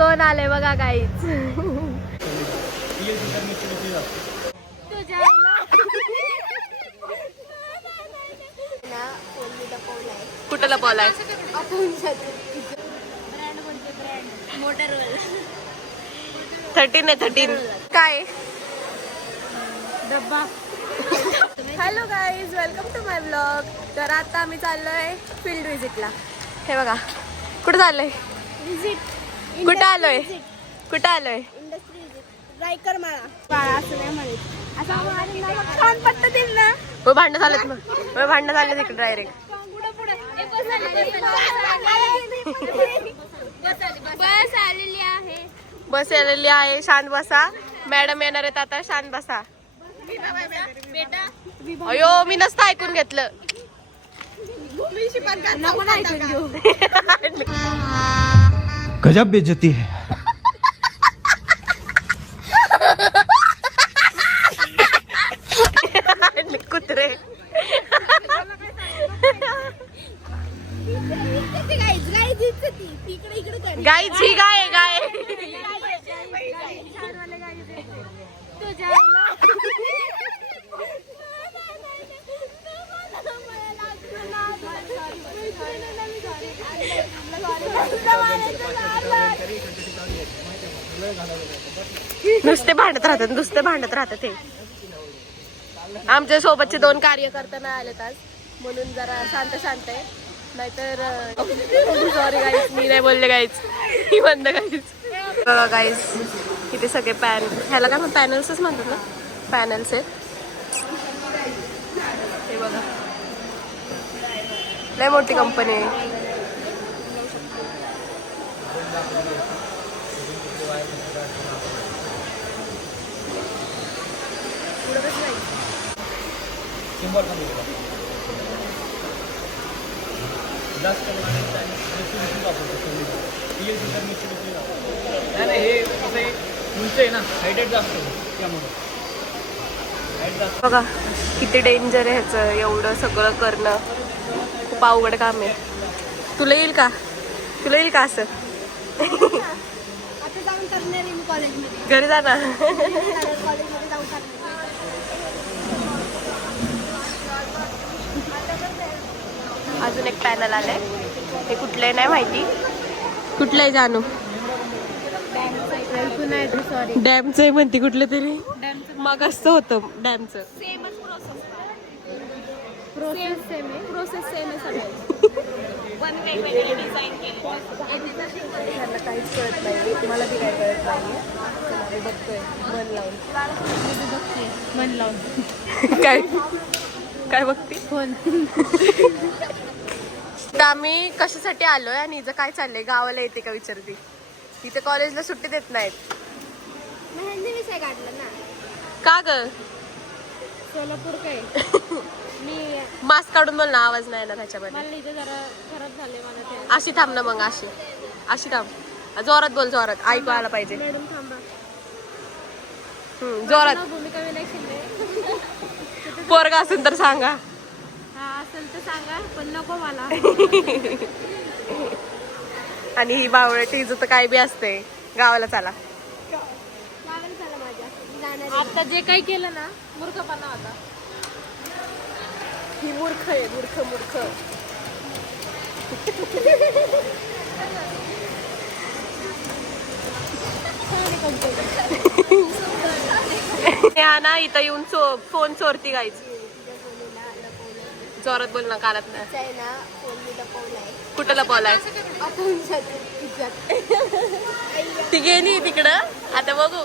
कोण आले बघा काहीच. कुठं लपवलाय? मोटर 13 आहे 13. काय डब्बा. Hello guys, welcome to my blog. तर आता आम्ही चाललोय फील्ड विजिटला. हे बघा कुठं चाललोय, विजिट. कुठं आलोय, कुठं आलोय? Industry visit. रायकर माळा. बाळा असं नाही म्हणत. असं मारीन ना मग छान पट्ट देईल ना. हो भांडणं झालं मग, भांडणं झालं तिकडे डायरेक्ट. बस आलेली आहे. बस आलेली आहे, शांत बसा. मॅडम येणार आहेत आता, शांत बसा. बेटा अयो मी नसतं ऐकून घेतलं. नको ना ऐकून घेऊ. गजब बेइज्जती है. कुत्रे गायची गाय गाय. नुसते भांडत राहतात, नुसते भांडत राहतात. ते आमच्या सोबतचे 2 कार्यकर्ते नाही आलेत आज, म्हणून जरा शांत शांत आहे. नाहीतर सॉरी गाईज, मी नाही बोलले गाईज, ही बंद गाईज. बघा गाईज, इथे सगळे ह्याला काय मग पॅनल्सच म्हणतात ना, पॅनल्स आहेत. हे बघा लय मोठी कंपनी आहे. बघा किती डेंजर आहे ह्याचं, एवढं सगळं करणं खूप अवघड काम आहे. तुला येईल का, तुला येईल का असं? आता जाऊन करणार आहे मी कॉलेजमध्ये. घरी जा ना. कॉलेजमध्ये जाऊन करणार. अजून एक पॅनल आलंय, हे कुठलंय नाही माहिती. कुठलंय जानू? सॉरी, डॅमचं आहे म्हणते कुठलं तरी. मग असं होतं डॅमचं. सेमच प्रोसेस सेम आहे. प्रोसेस सेम आहे सगळे. पण वेगवेगळे डिझाईन केले. त्यांना काहीच कळत नाही, मला बी काय कळत नाही. बघतोय मन लावून. मन लावून काय काय बघते फोन. तर आम्ही कशासाठी आलोय आणि हिचं काय चाललंय, गावाला येते का विचारते. इथे कॉलेजला सुट्टी देत नाहीत. मेहंदी विषय काढला ना. का ग? सोलापूर काय मी मास्क काढून बोल ना, आवाज नाही ना त्याच्यामध्ये. मला इथे जरा खराब झाले मला ते. अशी थांब ना मग, अशी थांब. जोरात बोल, जोरात ऐकू आला पाहिजे. मॅडम थांबा. जोरात. भूमिका विनायक शिंदे. पोरगा असून तर सांगा. हा असेल तर सांगा, पण नको मला. आणि ही बावळट हिचं तर काय बी असते. गावाला चला. गावाला चला माझ्या. आता जे काही केलं ना मूर्खपणा होता. ही मूर्ख आहे, मूर्ख मूर्ख. ना इथं येऊन फोन चोरती गायच. जोरात बोल ना, कानात नाही. कुठं लपवलाय? ती गेली तिकडं, आता बघू.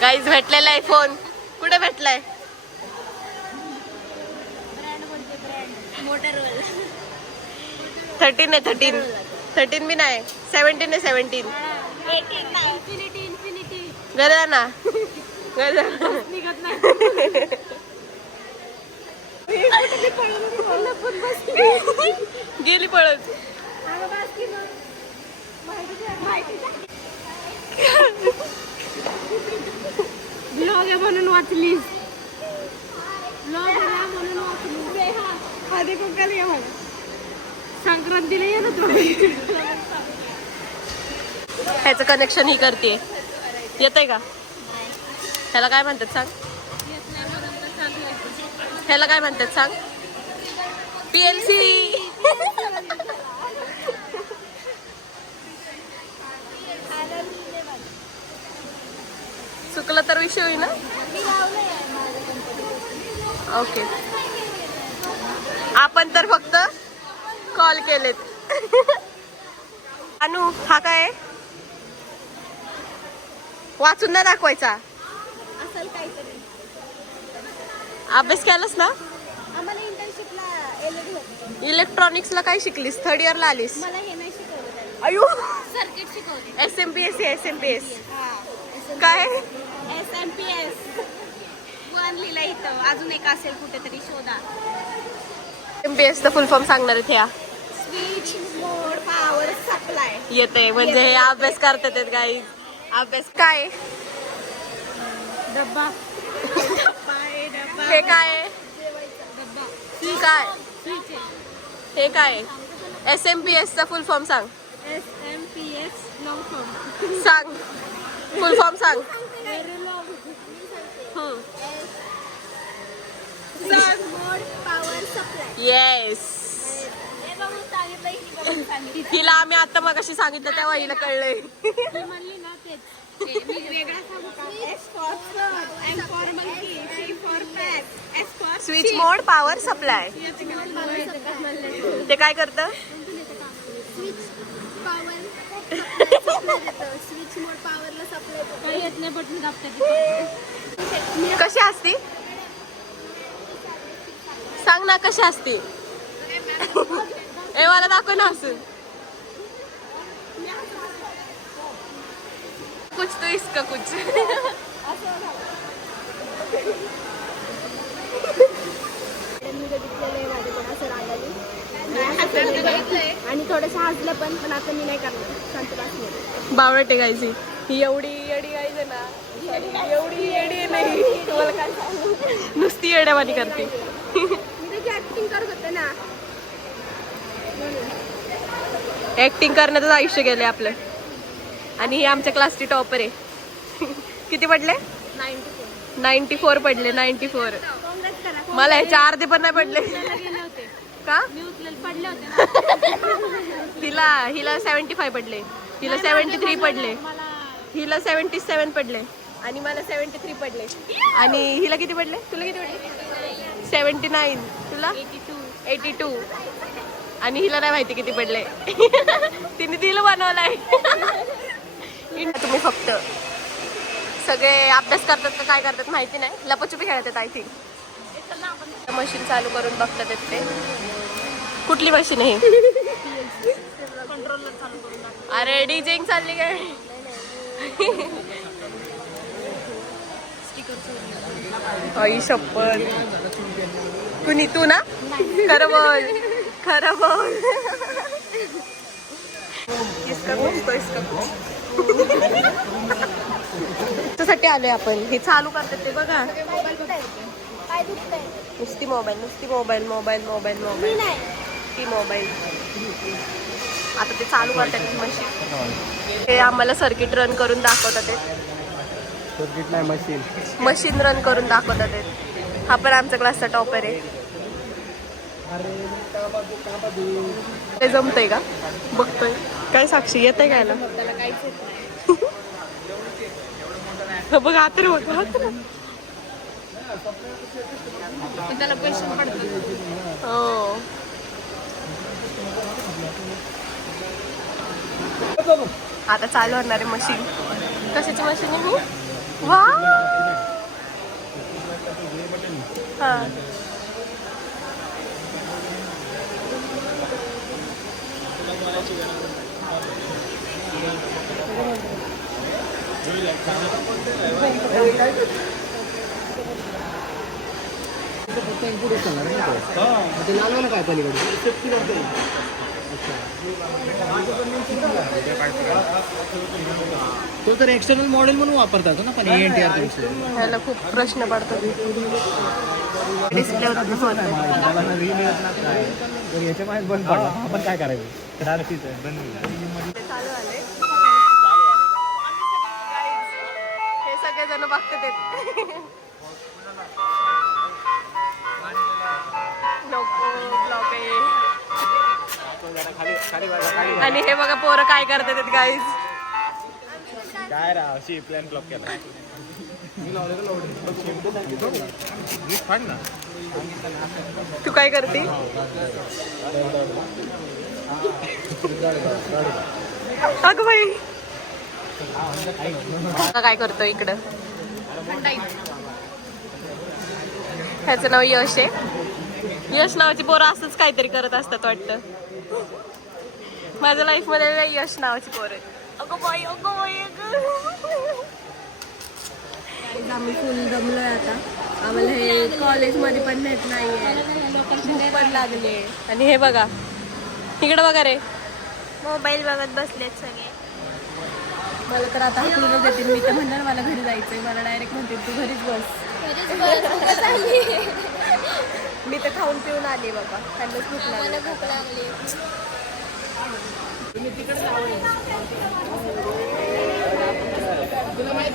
गाईज भेटलेला आहे फोन. कुठे भेटलाय? मोटर 13 आहे 13. 13 बी नाही, 17 आहे 17. इन्फिनिटी घरी जा ना, घरी जा. निघत नाही. गेली पळत. ब्लॉग आहे म्हणून वाचलीस. ब्लॉग आहे म्हणून वाचलीस. आधी कोण घ्या मला संक्रांतीला ये ना. ह्याचं कनेक्शन ही करते येतंय का? ह्याला काय म्हणतात सांग? ह्याला काय म्हणतात सांग? PLC. चुकलं तर विषय होईल ना. ओके, आपण तर फक्त कॉल केलेत. अनु हा काय वाचून नाही दाखवायचा. असेल काहीतरी. अभ्यास केलास ना? आम्हाला इंटर्नशिपला एलईडी होती. इलेक्ट्रॉनिक्सला काय शिकलीस? थर्ड इयरला आलीस? मला हे नाही शिकवलं त्यांनी. अयो, सर्किट शिकवले. SMPS हा. काय? SMPS 1 लिहिला इथं. अजून एक असेल कुठेतरी शोधा. SMPS चा फुल फॉर्म सांगणार आहेत ह्या. स्विच मोड पॉवर सप्लाय. येते म्हणजे हे अभ्यास करतात गाईज. अभ्यास काय? डब्बा. हे काय? काय हे काय? SMPS चा फुल फॉर्म सांग. SMPS long form. सांग फुल फॉर्म सांग. स्विच मोड पॉवर सप्लाय. येस. हिला आम्ही आता मगाशी सांगितलं तेव्हा हिला कळलंय. म्हणली ना तेच. मी वेगळा सांगू का? S for sun, M for monkey, C for cat, S for switch mode power supply ते काय करतं? स्विच पॉवर स्विच मोड पॉवरला सप्लाय. काही येत नाही बटन दाबतात. कशी असती सांग ना, कशी असती? ए मला दाखव ना हसून. कुछ तो इसका कुछ. आणि थोडंसं हसलं पण आता मी नाही करणार. शांत बसणार. बावळटे गायची ही एवढी येडी गायच आहे ना. एवढी येडी नाही तुम्हाला काय सांगू. नुसती येड्यावानी करते. मी त्याची ऍक्टिंग करत होते ना. ऍक्टिंग करण्यातच आयुष्य गेले आपलं. आणि ही आमच्या क्लासची टॉपर आहे. किती पडले? 94 पडले. 94. काँग्रेस करा. मला ह्याच्या अर्धे पण नाही पडले. गेले होते. का? मी पडले होते. हिला 75 पडले. हिला 73 पडले. हिला 77 पडले. आणि मला 73 पडले. आणि हिला किती पडले? तुला किती पडले? 79. तुला 82. आणि हिला नाही माहिती किती पडले. तिने दिलं बनवलाय. तुम्ही फक्त सगळे अभ्यास करतात का काय करतात माहिती नाही. लपाछुपी खेळतात आय थिंक. मशीन चालू करून बघतात ते. कुठली मशीन आहे? अरे डीजिंग चालली काय? आई शपथ. कुणी तू ना? खरं बोल, खरं बोल. इसका कुछ तो इसका कुछ. त्यासाठी आलोय आपण. हे चालू करतात ते बघा. काय दुखतंय? नुसती मोबाईल मी नाही. ती मोबाईल. आता ते चालू करतात ती मशीन. हे आम्हाला सर्किट रन करून दाखवतात ते. सर्किट नाही मशीन. मशीन रन करून दाखवतात ते. हा पण आमच्या क्लासचा टॉपर आहे. ते जमतंय का बघतोय. काय साक्षी येतंय गायला? बघ आता रे, बघ त्याला पैसे पडतात. हो. आता चालू होणार आहे मशीन. कशाची मशीन आहे ही? वा. हा. काय पलीकडे तो तर एक्सटर्नल मॉडेल म्हणून वापरतात ना पण ENTR ह्याला खूप प्रश्न पडतात. डिस्प्ले याच्या मागे बंद पडला आपण काय करायचं. चालू आले हे सगळे जण बघतात नको ब्लॉक आहे. आणि हे बघा पोरं काय करतात गाईज. काय राव प्लॅन ब्लॉक केला. तू काय करते. अगं बाई काय करतो इकडं. ह्याचं नाव यश आहे. यश नावाची पोरं असंच काहीतरी करत असतात वाटतं. माझ्या लाईफ मध्ये यश नावाची पोरं आहेत. अगं बाई अगं बाई आम्ही फुल दमलोय आता. आम्हाला हे कॉलेजमध्ये पण नेत नाहीये. भूक पण लागले. आणि हे बघा इकडं बघा रे मोबाईल बघत बसलेत सगळे. मला तर आता हाकलूनच देतील. मी तर म्हणणार मला घरी जायचंय. मला डायरेक्ट म्हणते तू घरीच बस. मी तर खाऊन पिऊन आली बाबा. त्यांनाच भूक लागली. भूक लागली.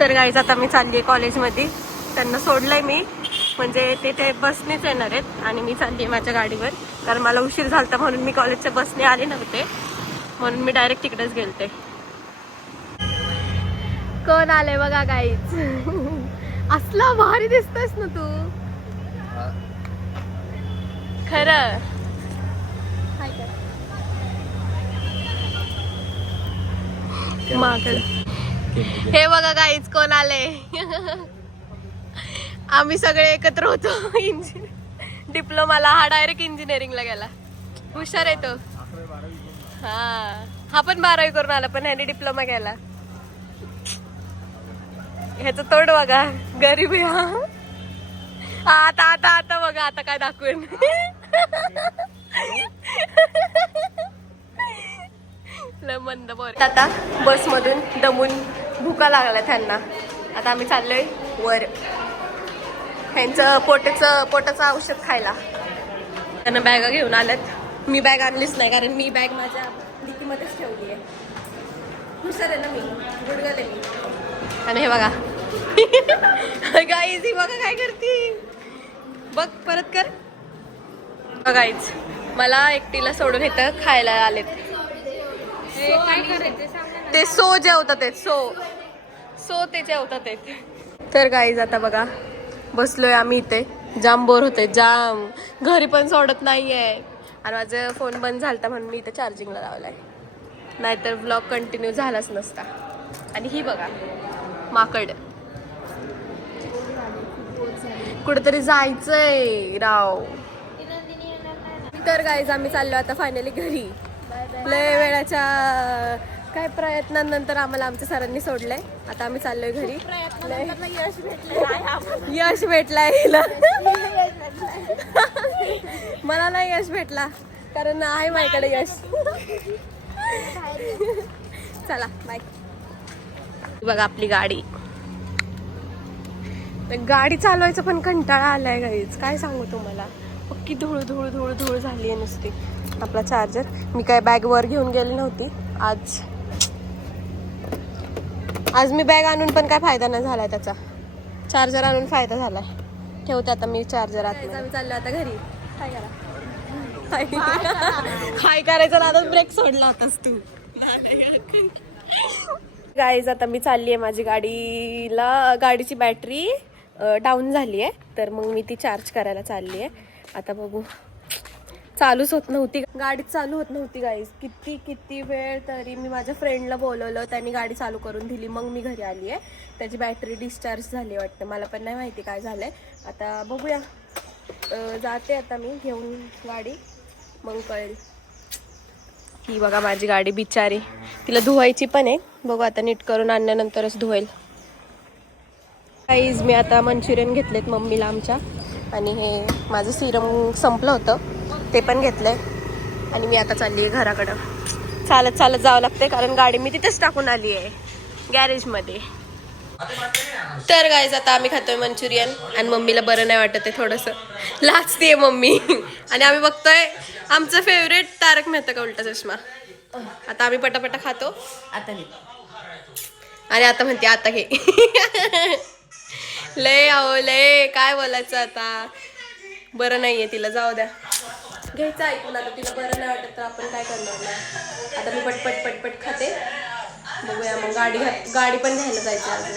तर गाईज आता मी चालली आहे कॉलेजमध्ये. त्यांना सोडलंय मी म्हणजे ते बसनेच येणार आहेत आणि मी चालली आहे माझ्या गाडीवर. कारण मला उशीर झालता म्हणून मी कॉलेजच्या बसने आले नव्हते. म्हणून मी डायरेक्ट तिकडेच गेलते. कोण आले बघा गाईज. असला भारी दिसतोयस ना तू खरं. माकड. हे बघा गाईज कोण आले. आम्ही सगळे एकत्र होतो डिप्लोमाला. हा डायरेक्ट इंजिनिअरिंगला गेला. हुशार आहे तो. हा पण 12वी करून आला पण ह्याने डिप्लोमा केला. ह्याचं तोड बघा. गरीब आहे हा. आता आता आता बघा आता काय दाखवून. मंद बोर. आता बस मधून दमून भुका लागला त्यांना. आता आम्ही चाललोय वर ह्यांचं पोटाचं औषध खायला. त्यांना बॅगा घेऊन आल्यात. मी बॅग आणलीच नाही कारण मी बॅग माझ्या डिकीमध्येच ठेवली आहे. हुशार आहे ना मी. गुडगल आहे मी. आणि हे बघा गाईज ही बघा काय करते. बघ परत कर. गाईज मला एकटीला सोडून इथं खायला आलेत. काय करायचं ते सो जेवतात ते सो ते जेवतात. तर गाईज आता बघा बसलोय आम्ही इथे. जाम बोर होते जाम. घरी पण सोडत नाहीये. आणि माझा फोन बंद झालता म्हणून मी इथे चार्जिंगला लावलाय. नाहीतर व्लॉग कंटिन्यू झालाच नसता. आणि ही बघा माकड. कुठेतरी जायचंय राव. तर गाईज आम्ही चाललो आता फायनली घरी. लय वेळाच्या काय प्रयत्नांनंतर आम्हाला आमच्या सरांनी सोडलंय. आता आम्ही चाललोय घरी. यश भेटलाय हिला. मला नाही यश भेटला कारण आहे माझ्याकडे यश. चला बाय. बघा आपली गाडी. गाडी चालवायचं पण कंटाळा आलाय गाईज. काय सांगू तुम्हाला. पक्की धूळ धूळ धूळ धूळ झाली आहे नुसती. आपला चार्जर मी काय बॅग वर घेऊन गेली नव्हती आज मी बॅग आणून पण काय फायदा नाही झालाय त्याचा. चार्जर आणून फायदा झालाय. ठेवते आता मी चार्जर. आम्ही चाललो आता घरी. काय करा काय करायचं ना. आता ब्रेक सोडला होतास तू. गाईज आता मी चालली आहे. माझी गाडीची बॅटरी डाऊन झाली आहे. तर मग मी ती चार्ज करायला चालली आहे. आता बघू. चालूच होत नव्हती गाडी. चालू होत नव्हती गाईज. किती वेळ तरी मी माझ्या फ्रेंडला बोलवलं. त्यांनी गाडी चालू करून दिली. मग मी घरी आली आहे. त्याची बॅटरी डिस्चार्ज झाली वाटतं. मला पण नाही माहिती काय झालंय. आता बघूया. जाते आता मी घेऊन गाडी. मग कळेल. ही बघा माझी गाडी बिचारी. तिला धुवायची पण आहे. बघू आता नीट करून आणल्यानंतरच धुवेल. गाईज मी आता मंचुरियन घेतलेत मम्मीला आमच्या. आणि हे माझं सिरम संपलं होतं ते पण घेतलंय. आणि मी आता चालली आहे घराकडं. चालत जावं लागते कारण गाडी मी तिथेच टाकून आली आहे गॅरेजमध्ये. तर गाईज आता आम्ही खातोय मंचुरियन. आणि मम्मीला बरं नाही वाटत आहे थोडंसं. लाजतीये मम्मी. आणि आम्ही बघतोय आमचं फेवरेट तारक मेहता का उलटा चष्मा. आता आम्ही पटापटा खातो आता नाही. आणि आता म्हणते आता घे. लय अहो लय काय बोलायचं आता. बरं नाहीये तिला, जाऊ द्या. घ्यायचं ऐकून, आता तिला बरं नाही वाटत तर आपण काय करणार ना. आता मी पटपट पटपट खाते. बघूया मग गाडी पण घ्यायला जायचं अजून.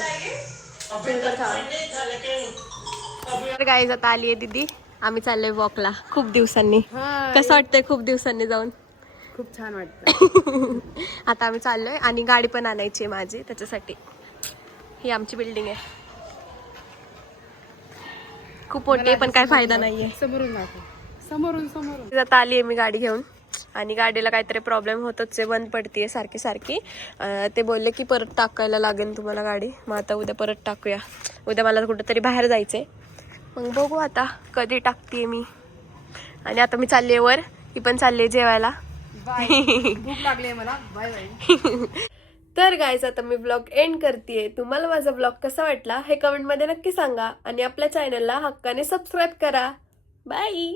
तर गाईज आता आली आहे दीदी. आम्ही चाललोय वॉकला खूप दिवसांनी. कसं वाटतंय खूप दिवसांनी जाऊन? खूप छान वाटतं. आता आम्ही चाललोय आणि गाडी पण आणायची आहे माझी, त्याच्यासाठी. ही आमची बिल्डिंग आहे, खूप मोठी आहे पण काय फायदा नाहीये. समोरून दाखव. समोरून आता आली आहे मी गाडी घेऊन आणि गाडीला काहीतरी प्रॉब्लेम होतोच आहे, बंद पडतीये सारखी सारखी. ते बोलले की परत टाकायला लागेल तुम्हाला गाडी. मग आता उद्या परत टाकूया. उद्या मला कुठेतरी बाहेर जायचंय, मग बघू आता कधी टाकते मी. आणि आता मी चालली आहे वर, ही पण चालली आहे जेवायला. भूक लागली मला. Bye bye. तर गाईज आता मी ब्लॉग एंड करतेय. तुम्हाला माझा ब्लॉग कसा वाटला हे कमेंटमध्ये नक्की सांगा आणि आपल्या चॅनलला हक्काने सबस्क्राईब करा. बाय.